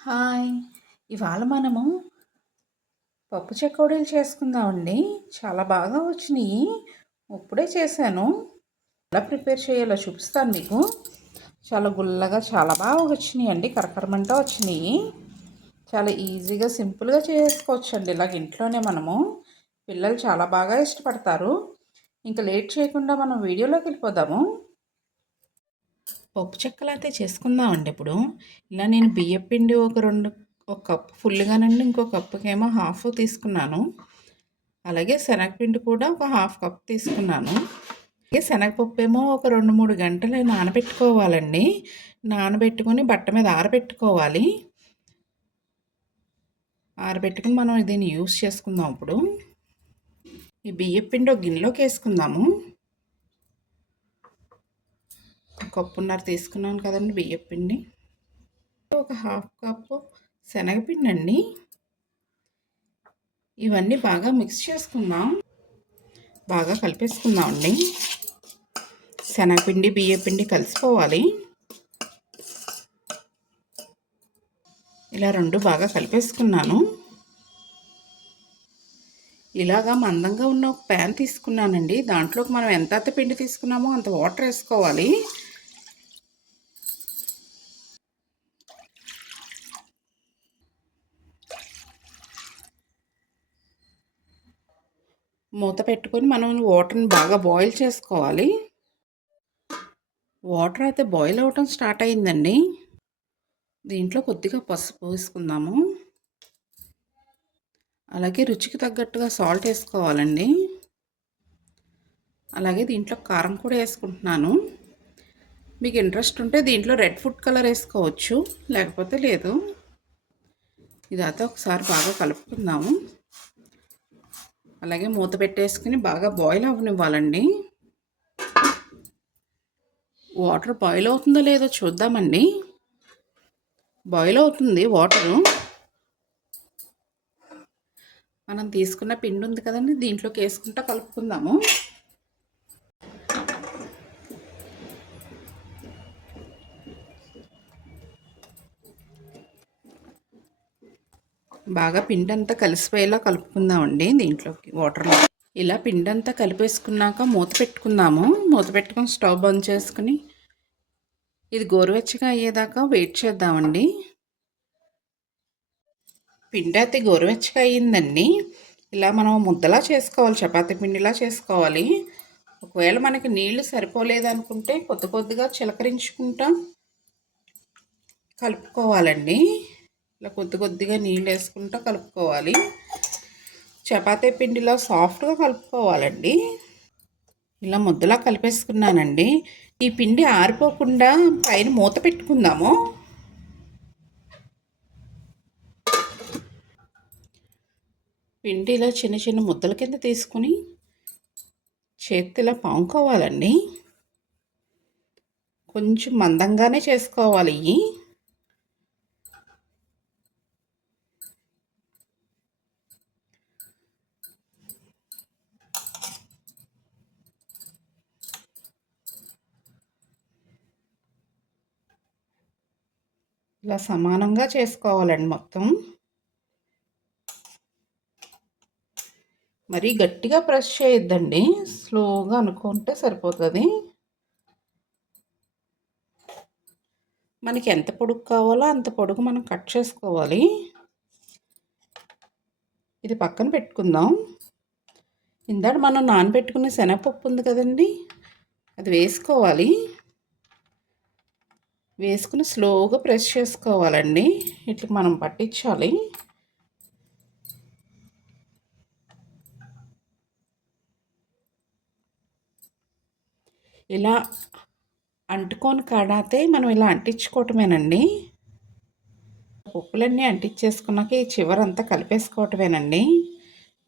Hi. ఇవాళ మనము పప్పు చెకోడీలు చేసుకుందామండి. చాలా బాగా వచ్చినాయి. ఇప్పుడే చేశాను. ఎలా ప్రిపేర్ చేయాలో చూపిస్తాను మీకు. చాలా గుల్లగా చాలా బాగా వచ్చినాయి అండి కరకరమంటూ వచ్చినాయి. చాలా ఈజీగా సింపుల్గా చేసుకోవచ్చు అండి ఇలాగ ఇంట్లోనే మనము. పిల్లలు చాలా బాగా ఇష్టపడతారు. ఇంకా లేట్ చేయకుండా మనం వీడియోలోకి వెళ్ళిపోదాము. పప్పు చెక్కలు అయితే చేసుకుందామండి ఇప్పుడు. ఇలా నేను బియ్యం పిండి ఒక రెండు ఒక కప్పు ఫుల్గానండి ఇంకో కప్పుకేమో హాఫ్ తీసుకున్నాను. అలాగే శనగపిండి కూడా ఒక హాఫ్ కప్ తీసుకున్నాను. అలాగే శనగపప్పు ఏమో ఒక రెండు మూడు గంటలు నానబెట్టుకోవాలండి. నానబెట్టుకొని బట్ట మీద ఆరబెట్టుకోవాలి. ఆరబెట్టుకుని మనం దీన్ని యూస్ చేసుకుందాం ఇప్పుడు. ఈ బియ్యం పిండి ఒక గిన్నెలోకి వేసుకుందాము. కప్పున్నర తీసుకున్నాను కదండి బియ్యం పిండి. ఒక హాఫ్ కప్పు శనగపిండి అండి ఇవన్నీ బాగా మిక్స్ చేసుకుందాం. బాగా కలిపేసుకుందామండి. శనగపిండి బియ్యపిండి కలిసిపోవాలి. ఇలా రెండు బాగా కలిపేసుకున్నాను. ఇలాగా మందంగా ఉన్న ఒక ప్యాన్ తీసుకున్నానండి. దాంట్లోకి మనం ఎంత పిండి తీసుకున్నామో అంత వాటర్ వేసుకోవాలి. మూత పెట్టుకొని మనం వాటర్ని బాగా బాయిల్ చేసుకోవాలి. వాటర్ అయితే బాయిల్ అవ్వటం స్టార్ట్ అయిందండి. దీంట్లో కొద్దిగా పసుపు వేసుకుందాము. అలాగే రుచికి తగ్గట్టుగా సాల్ట్ వేసుకోవాలండి. అలాగే దీంట్లో కారం కూడా వేసుకుంటున్నాను. మీకు ఇంట్రెస్ట్ ఉంటే దీంట్లో రెడ్ ఫుడ్ కలర్ వేసుకోవచ్చు లేకపోతే లేదు. ఇదైతే ఒకసారి బాగా కలుపుకుందాము. అలాగే మూత పెట్టేసుకుని బాగా బాయిల్ అవ్వనివ్వాలండి వాటర్ బాయిల్ అవుతుందో లేదో చూద్దామండి. బాయిల్ అవుతుంది వాటరు మనం తీసుకున్న పిండి ఉంది కదండి దీంట్లోకి వేసుకుంటా కలుపుకుందాము. బాగా పిండి అంతా కలిసిపోయేలా కలుపుకుందామండి దీంట్లోకి వాటర్లో. ఇలా పిండి అంతా కలిపేసుకున్నాక మూత పెట్టుకుందాము. మూత పెట్టుకొని స్టవ్ బంద్ చేసుకుని ఇది గోరువెచ్చగా అయ్యేదాకా వెయిట్ చేద్దామండి. పిండి అయితే గోరువెచ్చగా అయ్యిందండి. ఇలా మనం ముద్దలా చేసుకోవాలి చపాతీ పిండిలా చేసుకోవాలి. ఒకవేళ మనకి నీళ్ళు సరిపోలేదనుకుంటే కొద్ది కొద్దిగా చిలకరించుకుంటా కలుపుకోవాలండి. ఇలా కొద్ది కొద్దిగా నీళ్ళు వేసుకుంటూ కలుపుకోవాలి. చపాతీ పిండిలో సాఫ్ట్గా కలుపుకోవాలండి. ఇలా ముద్దలా కలిపేసుకున్నానండి. ఈ పిండి ఆరిపోకుండా పైన మూత పెట్టుకుందాము. పిండి ఇలా చిన్న చిన్న ముద్దల కింద తీసుకుని చేతిలా పాముకోవాలండి. కొంచెం మందంగానే చేసుకోవాలి ఇవి ఇలా సమానంగా చేసుకోవాలండి మొత్తం. మరీ గట్టిగా ప్రెస్ చేయొద్దండి. స్లోగా అనుకుంటే సరిపోతుంది. మనకి ఎంత పొడుగు కావాలో అంత పొడుగు మనం కట్ చేసుకోవాలి. ఇది పక్కన పెట్టుకుందాం. ఇందాక మనం నానబెట్టుకున్న శనగపప్పు ఉంది కదండి అది వేసుకోవాలి. వేసుకుని స్లోగా ప్రెస్ చేసుకోవాలండి. ఇట్లా మనం పట్టించాలి. ఇలా అంటుకొని కాడాతే మనం ఇలా అంటించుకోవటమేనండి. పప్పులన్నీ అంటించేసుకున్నాక ఈ చివరంతా కలిపేసుకోవటమేనండి.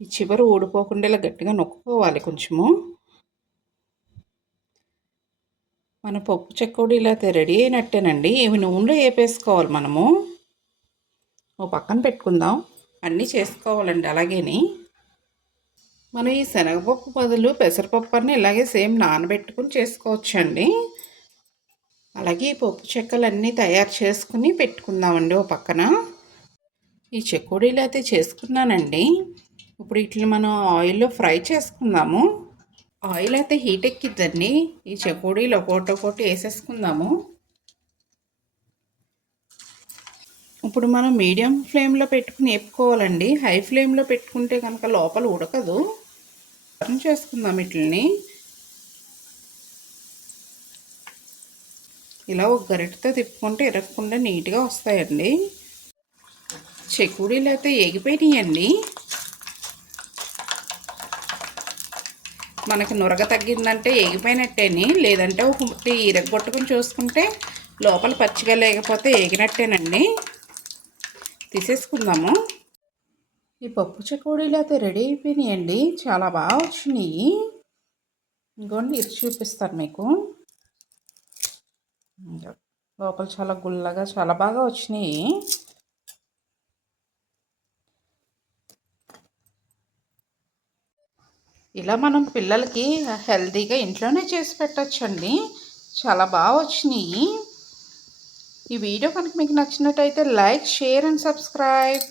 ఈ చివరి ఊడిపోకుండా ఇలా గట్టిగా నొక్కుకోవాలి కొంచెము. మన పప్పు చెక్కోడి ఇలా రెడీ అయినట్టేనండి. ఇవి నూనెలో వేపేసుకోవాలి మనము. ఓ పక్కన పెట్టుకుందాం. అన్నీ చేసుకోవాలండి అలాగేని. మనం ఈ శనగపప్పు బదులు పెసరపప్పు అన్నీ ఇలాగే సేమ్ నానబెట్టుకుని చేసుకోవచ్చండి. అలాగే ఈ పప్పు చెక్కలన్నీ తయారు చేసుకుని పెట్టుకుందామండి ఓ పక్కన. ఈ చెకోడీలు అయితే చేసుకున్నానండి. ఇప్పుడు వీటిని మనం ఆయిల్లో ఫ్రై చేసుకుందాము. ఆయిల్ అయితే హీట్ ఎక్కిద్దండి. ఈ చకోడీలు ఒకటి ఒకటి వేసేసుకుందాము. ఇప్పుడు మనం మీడియం ఫ్లేమ్లో పెట్టుకుని వేపుకోవాలండి. హై ఫ్లేమ్లో పెట్టుకుంటే కనుక లోపల ఉడకదు. టర్న్ చేసుకుందాం వీటిని ఇలా ఒక గరిటతో తిప్పుకుంటే ఇరగకుండా నీట్గా వస్తాయండి. చెకుడీలు అయితే ఎగిపోయినాయండి మనకి నురగ తగ్గిందంటే ఎగిపోయినట్టేని లేదంటే ఒకటి ఇరగొట్టుకుని చూసుకుంటే లోపల పచ్చిగా లేకపోతే ఎగినట్టేనండి తీసేసుకుందాము. ఈ పప్పు చకోడీలు అయితే రెడీ అయిపోయినాయండి. చాలా బాగా వచ్చినాయి. ఇంకోండి ఇది చూపిస్తాను మీకు. లోపల చాలా గుల్లగా చాలా బాగా వచ్చినాయి. ఇలా మనం పిల్లలకి హెల్తీగా ఇంట్లోనే చేసి పెట్టచ్చండి. చాలా బాగా వచ్చినాయి. ఈ వీడియో కనుక మీకు నచ్చినట్టయితే లైక్ షేర్ అండ్ సబ్స్క్రైబ్.